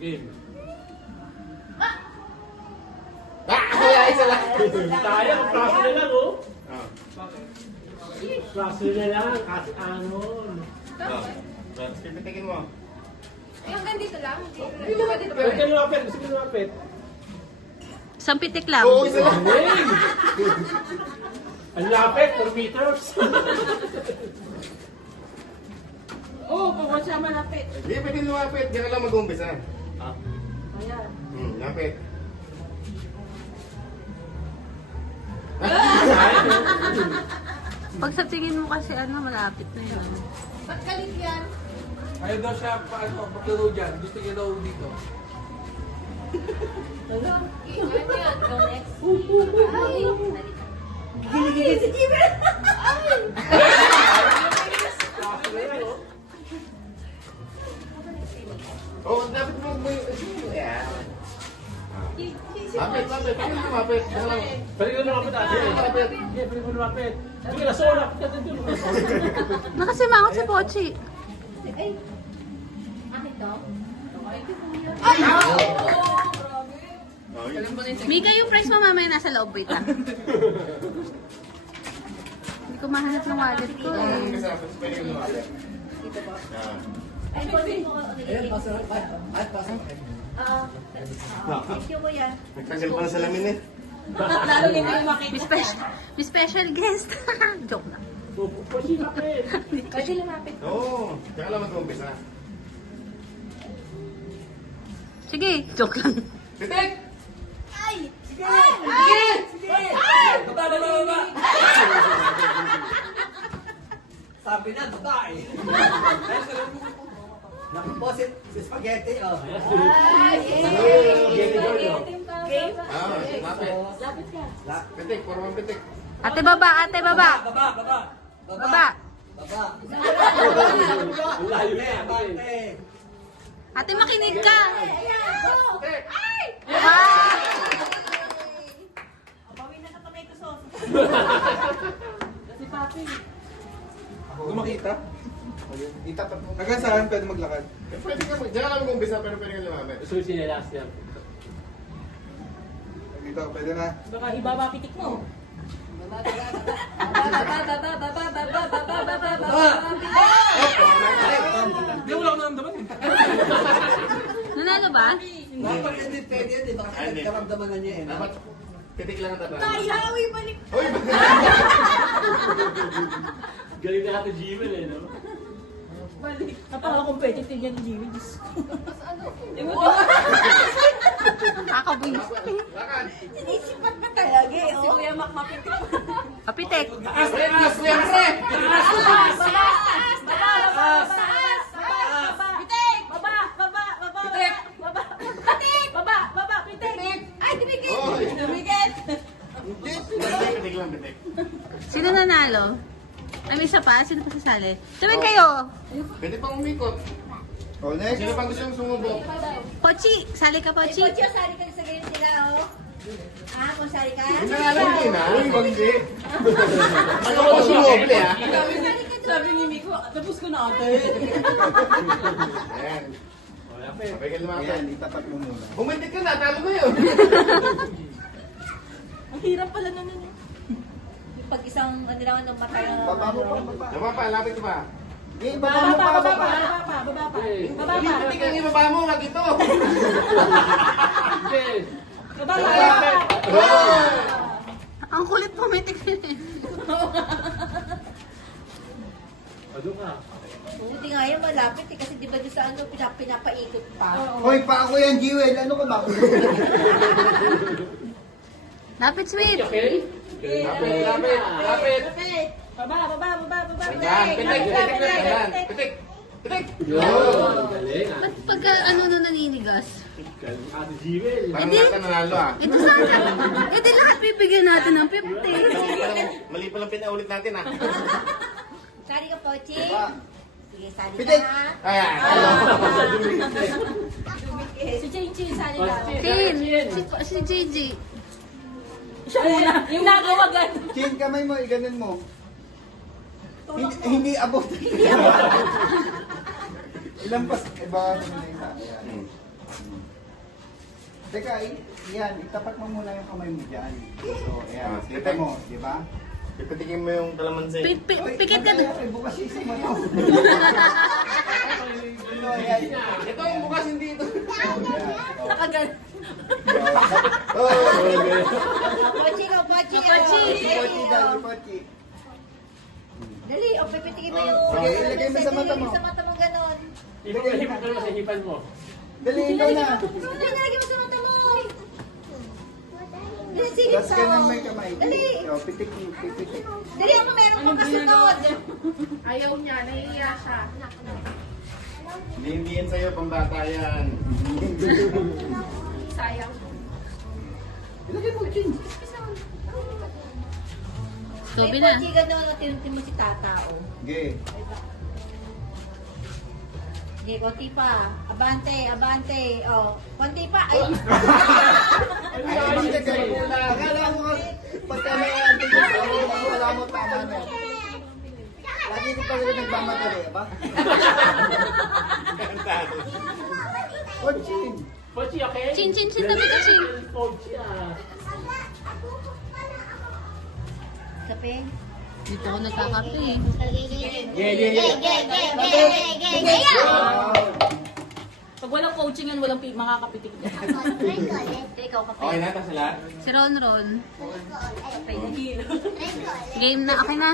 Game. Wala, isa lang. Sayang, praso na lang, oh. Ah. Praso na lang, kasi ano. Pipitikin mo. Eh, hanggang dito lang. Huwag ka lumapit, gusto ko lumapit. Isang pitik lang. Oo, isa lang. Game! Ang lapit, 4 meters. Oo, kung siya malapit. Hindi, pwede lumapit. Diyan ka lang mag-umpisa. Ah. Ayan. Lapit. Pag sa tingin mo kasi ano, malapit na yun. Ba't galit yan? Ayaw daw siya paglaro dyan. Gusto niya daw dito. Ano yan? Go next. Ay! Gigigil si Jimen! Ay! Oh, dapat mo yeah. Lapit, lapit. Pwede lumapit. Diyan ka lang. Pwede ko lumapit ate. Sige, pwede ko lumapit. Sige, nasolak ka dito. Nakasimangot si Pochi. Ay! Akin to? Ay! Mika, yung price mo mamaya nasa loob. Wait lang. Hindi ko mahanap ng wallet ko eh. Pwede ka lumapit. Dito ba? Ah. Ay, pwede mo. Ayan, pasok. At pasok. Thank you, kuya. Nagtanggal pa na salamin eh. Lalo hindi ko makita. May special guest. Joke na. Pwede lumapit. Pwede lumapit. Oo, diyan ka lang mag-umpisa. Sige, joke lang. Titik! Ay! Sige! Sige! Sige! Ay! Baba, baba, baba! Sabi na, babae. Naku po, si Spaghetti, oh. Ay! Game? Ah, lapit. Lapit ka. Pitik, puro mang pitik. Ate baba, ate baba. Baba, baba. Baba. Baba. Ang layo na yan. Bante. Ate makinig ka. Ayan! Go! Ay! Ah! Bawi na sa tomato sauce. Si Papi. Gusto makita? Itapat mo. Hanggang saan pwede maglakad? Pwede ka diyan ka lang mag-umpisa pero pwede ka lumapit. Gusto ko sinilas niya. Dito, pwede na. Baka ibaba pitik mo. Baba, baba, baba, baba, baba, baba, baba, baba, Hindi, wala ko naramdaman eh. Nanalo ba? Dapat hindi pwede yan, di ba? Kasi nagkaramdaman na niya eh. Dapat pitik lang ang tatama. Hawi balik. Hoy! Galing na natin Gmail eh, no? Balik. Napaka-competitive yan ni Jimmy. Kakabwis. Lakad! Sinisipat pa talaga eh. Si Kuya Mac mapitik. Kapitek. Taas! Taas! Taas! Baba! Baba! Pitik! Baba! Baba! Baba! Pitik! Baba! Pitik! Baba! Baba! Pitik! Ay, dumikit! Oy! Dumikit! Pitik lang, pitik. Sino nanalo? Ay, may isa pa? Sino pa sasali? Sabihin kayo. Pwede pang umikot. Oh, next. Sino pang gusto mong sumubok? Pochi, sali ka Ay, Pochi. Pochi, sali ka sa ganyan sila, oh. Ah, kung sali ka? Hindi na alam din ha. Uy, bagdi. Ano ko sumuble ha? Sabi ni Miko, tapos ko na ate. Ayan. Wala pa eh. Sabay ka lumapit. Ayan, itapat mo muna. Bumitik ka na, talo mo yun. Ang hirap pala nun yun. Pag isang ano lang ng mata ng... Baba mo pa, baba. Tama pa, lapit ka pa. Eh, Baba pa, baba pa, baba pa, baba pa. Baba Hindi, pa. pitik ang ibaba mo, wag ito. Sige. Baba pa. Ang kulit pumitik din eh. Ano ka? Hindi nga yan malapit eh, kasi di ba doon sa ano, pinapaikot pa. Hoy, pa ako yan, Jewel. Ano ka ba? Lapit sweet. Okay? Lapit, lapit, lapit. Lapit! Baba, baba, baba, baba. Ayan, pitik, pitik, pitik. Ayan, pitik. Pitik. Yun! Galing ah. Ba't pagka ano na naninigas? Galing ate Gmail. Parang lahat na nanalo ah. Ito sana. Eh di lahat bibigyan natin ng 50. Mali pa lang pinaulit natin ah. Sali ka, Pochi. Sige, sali Pitik. ka. Ayan. Si Chin sali ka. Tin, si JJ. Siya muna. Yung nagawagan. Chin, kamay mo, iganon mo. Hindi abot. Ilang pas? Iba. Ayan. Teka, yan, itapat mo muna yung kamay mo dyan. So, ayan, kita mo, di ba? Pipitikin mo yung kalamansi. Pikit ka doon. Ay, bukas sisi mo to. So, ayan. Ito yung bukas hindi ito. Nakagal. Oh, Pochi ka, pochi. Pochi. Pochi daw, pochi. Dali, o pipitikin mo yung... Sige, ilagay mo sa mata mo. Sa mata mo ganon. Hipan ka naman sa hipan mo. Dali, ikaw na. Dali, nalagay mo sa mata mo. Dali, sige Tapos ka na may kamay. Dali. Ikaw, pitik mo, pitik. Dali, ako meron pang kasunod. Ayaw niya, nahihiya siya. Hindi yan sa'yo, pambata yan. Sayang. Ilagay mo, Chin. Tubi May na. pochi ganon, o tinuntin mo si tata, o. Okay. Sige, konti pa. Abante, abante. O, konti pa. Ay, Ay, bakit kayo? Akala mo kasi, pagka may anti ko, wala mo tama na. Lagi ko pa rin nagmamadali, ba? Pochi. Pochi, okay? Chin, chin, chin, tabi ka, chin. Pochi, ah. kape. Dito ako nagkakape eh. Pag walang coaching yan, walang makakapitik niya. Ikaw, kape. Okay na, tas lahat? Si Ron Ron. Game na, okay na.